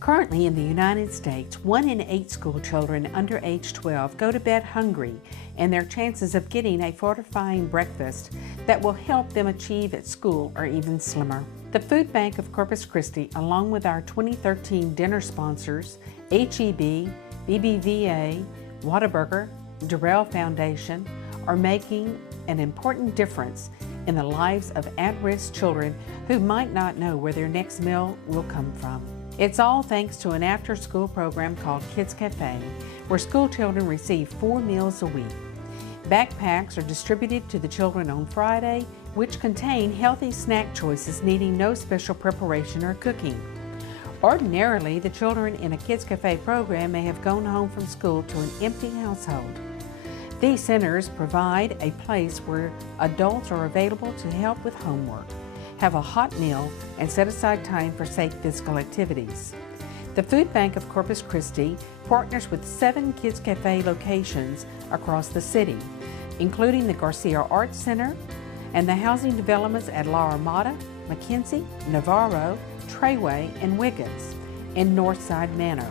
Currently in the United States, 1 in 8 school children under age 12 go to bed hungry, and their chances of getting a fortifying breakfast that will help them achieve at school are even slimmer. The Food Bank of Corpus Christi, along with our 2013 dinner sponsors, HEB, BBVA, Whataburger, Durrell Foundation, are making an important difference in the lives of at-risk children who might not know where their next meal will come from. It's all thanks to an after-school program called Kids Cafe, where school children receive 4 meals a week. Backpacks are distributed to the children on Friday, which contain healthy snack choices needing no special preparation or cooking. Ordinarily, the children in a Kids Cafe program may have gone home from school to an empty household. These centers provide a place where adults are available to help with homework, have a hot meal, and set aside time for safe physical activities. The Food Bank of Corpus Christi partners with 7 Kids Cafe locations across the city, including the Garcia Arts Center and the housing developments at La Armada, McKenzie, Navarro, Treyway, and Wiggins in Northside Manor.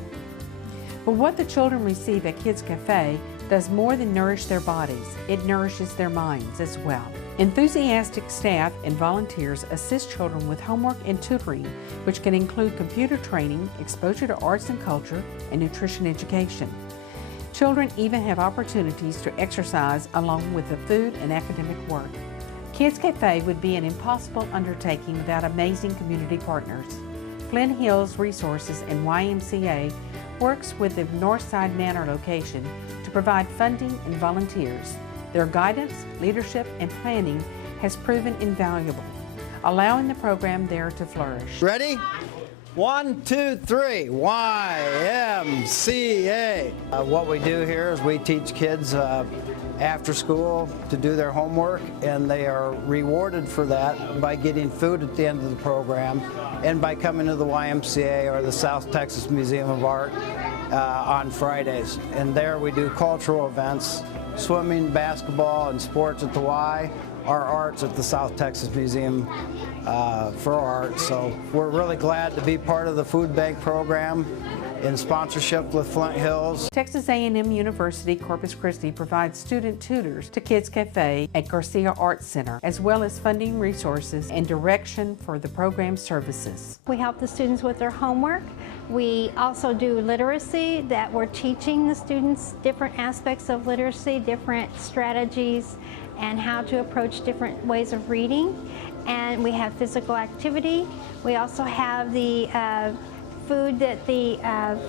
But what the children receive at Kids Cafe does more than nourish their bodies, it nourishes their minds as well. Enthusiastic staff and volunteers assist children with homework and tutoring, which can include computer training, exposure to arts and culture, and nutrition education. Children even have opportunities to exercise along with the food and academic work. Kids Cafe would be an impossible undertaking without amazing community partners. Flint Hills Resources and YMCA works with the Northside Manor location to provide funding and volunteers. Their guidance, leadership, and planning has proven invaluable, allowing the program there to flourish. Ready? 1, 2, 3, YMCA. What we do here is we teach kids after school to do their homework, and they are rewarded for that by getting food at the end of the program and by coming to the YMCA or the South Texas Museum of Art on Fridays. And there we do cultural events, swimming, basketball, and sports at the Y, our arts at the South Texas Museum for Art. So we're really glad to be part of the Food Bank program in sponsorship with Flint Hills. Texas A&M University Corpus Christi provides student tutors to Kids Cafe at Garcia Arts Center, as well as funding resources and direction for the program services. We help the students with their homework. We also do literacy, that we're teaching the students different aspects of literacy, different strategies, and how to approach different ways of reading. And we have physical activity. We also have the food that the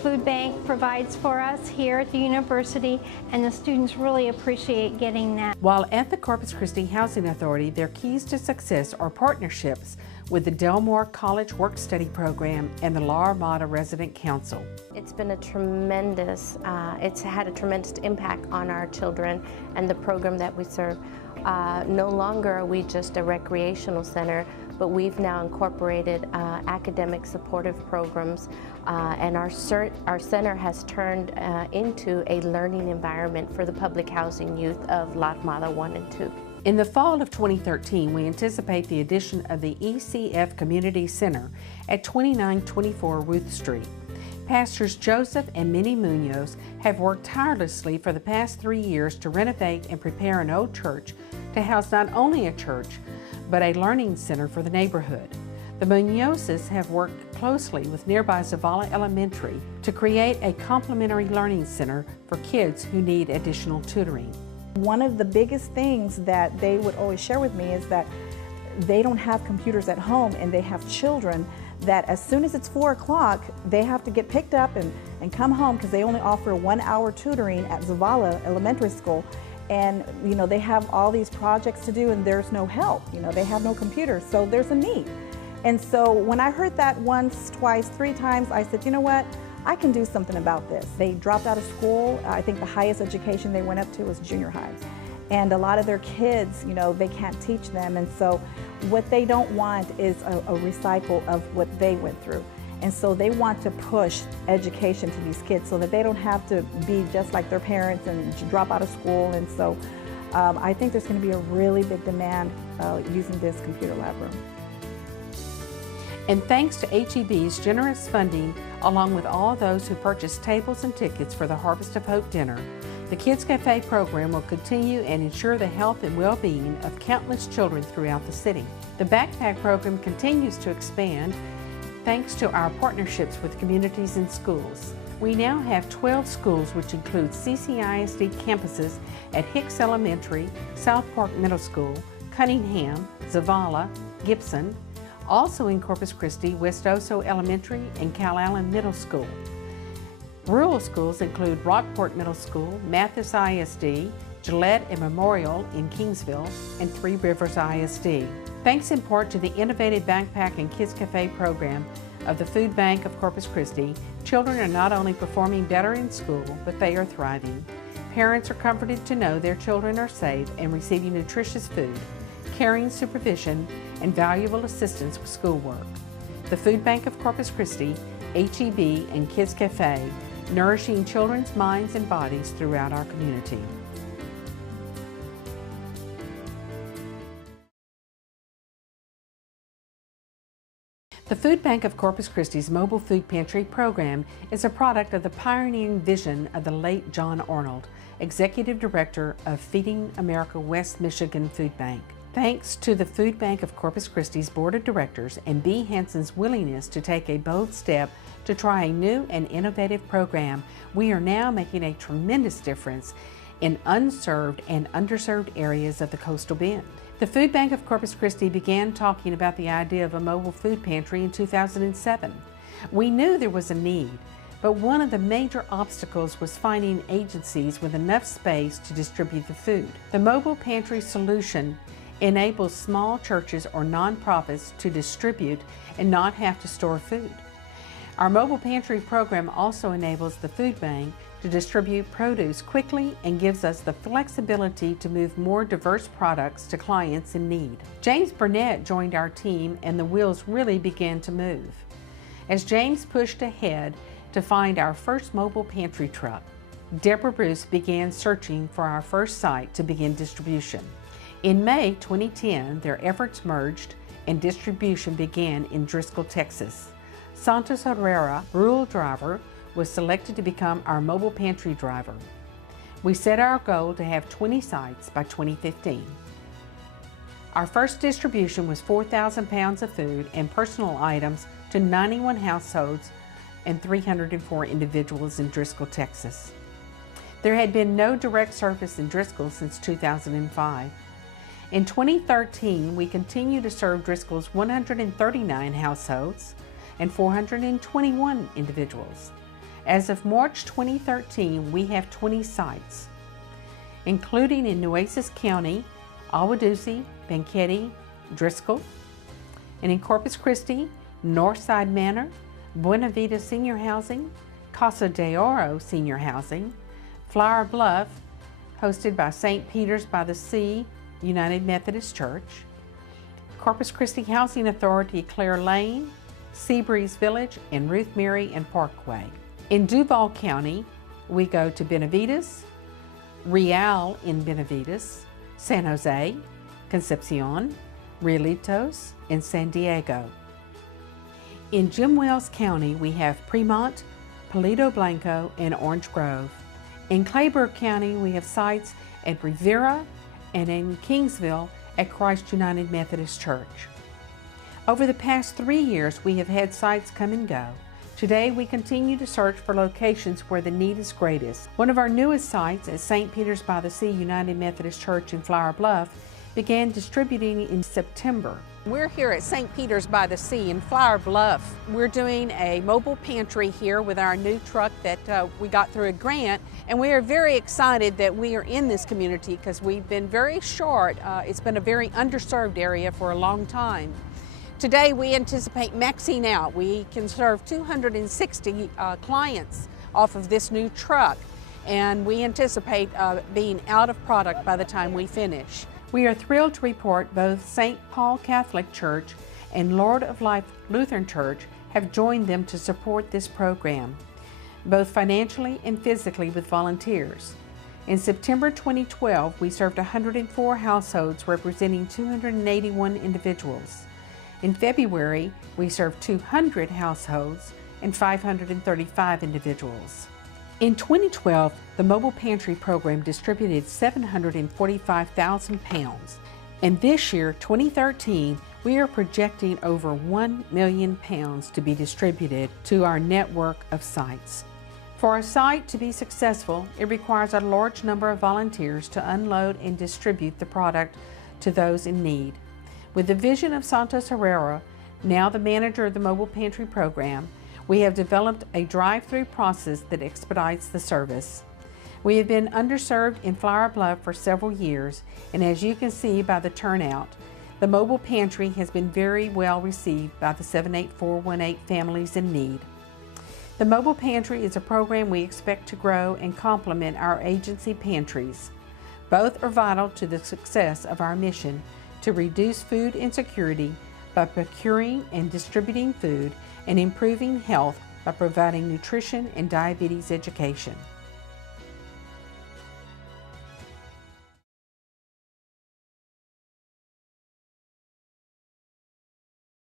food bank provides for us here at the university, and the students really appreciate getting that. While at the Corpus Christi Housing Authority, their keys to success are partnerships with the Delmore College Work-Study Program and the La Armada Resident Council. It's been a tremendous, it's had a tremendous impact on our children and the program that we serve. No longer are we just a recreational center, but we've now incorporated academic supportive programs, and our center has turned into a learning environment for the public housing youth of La Armada 1 and 2. In the fall of 2013, we anticipate the addition of the ECF Community Center at 2924 Ruth Street. Pastors Joseph and Minnie Munoz have worked tirelessly for the past 3 years to renovate and prepare an old church to house not only a church, but a learning center for the neighborhood. The Munozes have worked closely with nearby Zavala Elementary to create a complementary learning center for kids who need additional tutoring. One of the biggest things that they would always share with me is that they don't have computers at home, and they have children that as soon as it's 4 o'clock, they have to get picked up and come home, because they only offer 1 hour tutoring at Zavala Elementary School. And you know, they have all these projects to do, and there's no help. You know, they have no computers, so there's a need. And so when I heard that once, twice, 3 times, I said, you know what? I can do something about this. They dropped out of school. I think the highest education they went up to was junior high. And a lot of their kids, you know, they can't teach them. And so what they don't want is a recycle of what they went through. And so they want to push education to these kids so that they don't have to be just like their parents and drop out of school. And so I think there's going to be a really big demand using this computer lab room. And thanks to HEB's generous funding, along with all those who purchased tables and tickets for the Harvest of Hope dinner, the Kids Cafe program will continue and ensure the health and well-being of countless children throughout the city. The backpack program continues to expand thanks to our partnerships with communities and schools. We now have 12 schools, which include CCISD campuses at Hicks Elementary, South Park Middle School, Cunningham, Zavala, Gibson, also in Corpus Christi, West Oso Elementary and Cal Allen Middle School. Rural schools include Rockport Middle School, Mathis ISD, Gillette and Memorial in Kingsville, and Three Rivers ISD. Thanks in part to the innovative Backpack and Kids Cafe program of the Food Bank of Corpus Christi, children are not only performing better in school, but they are thriving. Parents are comforted to know their children are safe and receiving nutritious food, caring supervision, and valuable assistance with schoolwork. The Food Bank of Corpus Christi, HEB, and Kids Cafe, nourishing children's minds and bodies throughout our community. The Food Bank of Corpus Christi's Mobile Food Pantry program is a product of the pioneering vision of the late John Arnold, Executive Director of Feeding America West Michigan Food Bank. Thanks to the Food Bank of Corpus Christi's Board of Directors and B. Hansen's willingness to take a bold step to try a new and innovative program, we are now making a tremendous difference in unserved and underserved areas of the Coastal Bend. The Food Bank of Corpus Christi began talking about the idea of a mobile food pantry in 2007. We knew there was a need, but one of the major obstacles was finding agencies with enough space to distribute the food. The mobile pantry solution enables small churches or nonprofits to distribute and not have to store food. Our mobile pantry program also enables the food bank to distribute produce quickly and gives us the flexibility to move more diverse products to clients in need. James Burnett joined our team and the wheels really began to move. As James pushed ahead to find our first mobile pantry truck, Deborah Bruce began searching for our first site to begin distribution. In May 2010, their efforts merged and distribution began in Driscoll, Texas. Santos Herrera, rural driver, was selected to become our mobile pantry driver. We set our goal to have 20 sites by 2015. Our first distribution was 4,000 pounds of food and personal items to 91 households and 304 individuals in Driscoll, Texas. There had been no direct service in Driscoll since 2005. In 2013, we continued to serve Driscoll's 139 households and 421 individuals. As of March 2013, we have 20 sites, including in Nueces County, Awadusi, Banquetti, Driscoll, and in Corpus Christi, Northside Manor, Buena Vida Senior Housing, Casa de Oro Senior Housing, Flower Bluff, hosted by St. Peter's by the Sea United Methodist Church, Corpus Christi Housing Authority, Clare Lane, Seabreeze Village, and Ruth Mary and Parkway. In Duval County, we go to Benavides, Real in Benavides, San Jose, Concepcion, Rielitos, and San Diego. In Jim Wells County, we have Fremont, Palito Blanco, and Orange Grove. In Clayburgh County, we have sites at Rivera and in Kingsville at Christ United Methodist Church. Over the past 3 years, we have had sites come and go. Today, we continue to search for locations where the need is greatest. One of our newest sites at St. Peter's by the Sea United Methodist Church in Flower Bluff began distributing in September. We're here at St. Peter's by the Sea in Flower Bluff. We're doing a mobile pantry here with our new truck that we got through a grant, and we are very excited that we are in this community because we've been very short. It's been a very underserved area for a long time. Today we anticipate maxing out. We can serve 260 clients off of this new truck, and we anticipate being out of product by the time we finish. We are thrilled to report both St. Paul Catholic Church and Lord of Life Lutheran Church have joined them to support this program, both financially and physically with volunteers. In September 2012, we served 104 households representing 281 individuals. In February, we served 200 households and 535 individuals. In 2012, the Mobile Pantry program distributed 745,000 pounds, and this year, 2013, we are projecting over 1 million pounds to be distributed to our network of sites. For a site to be successful, it requires a large number of volunteers to unload and distribute the product to those in need. With the vision of Santos Herrera, now the manager of the Mobile Pantry program, we have developed a drive-through process that expedites the service. We have been underserved in Flower Bluff for several years, and as you can see by the turnout, the Mobile Pantry has been very well received by the 78418 families in need. The Mobile Pantry is a program we expect to grow and complement our agency pantries. Both are vital to the success of our mission to reduce food insecurity by procuring and distributing food and improving health by providing nutrition and diabetes education.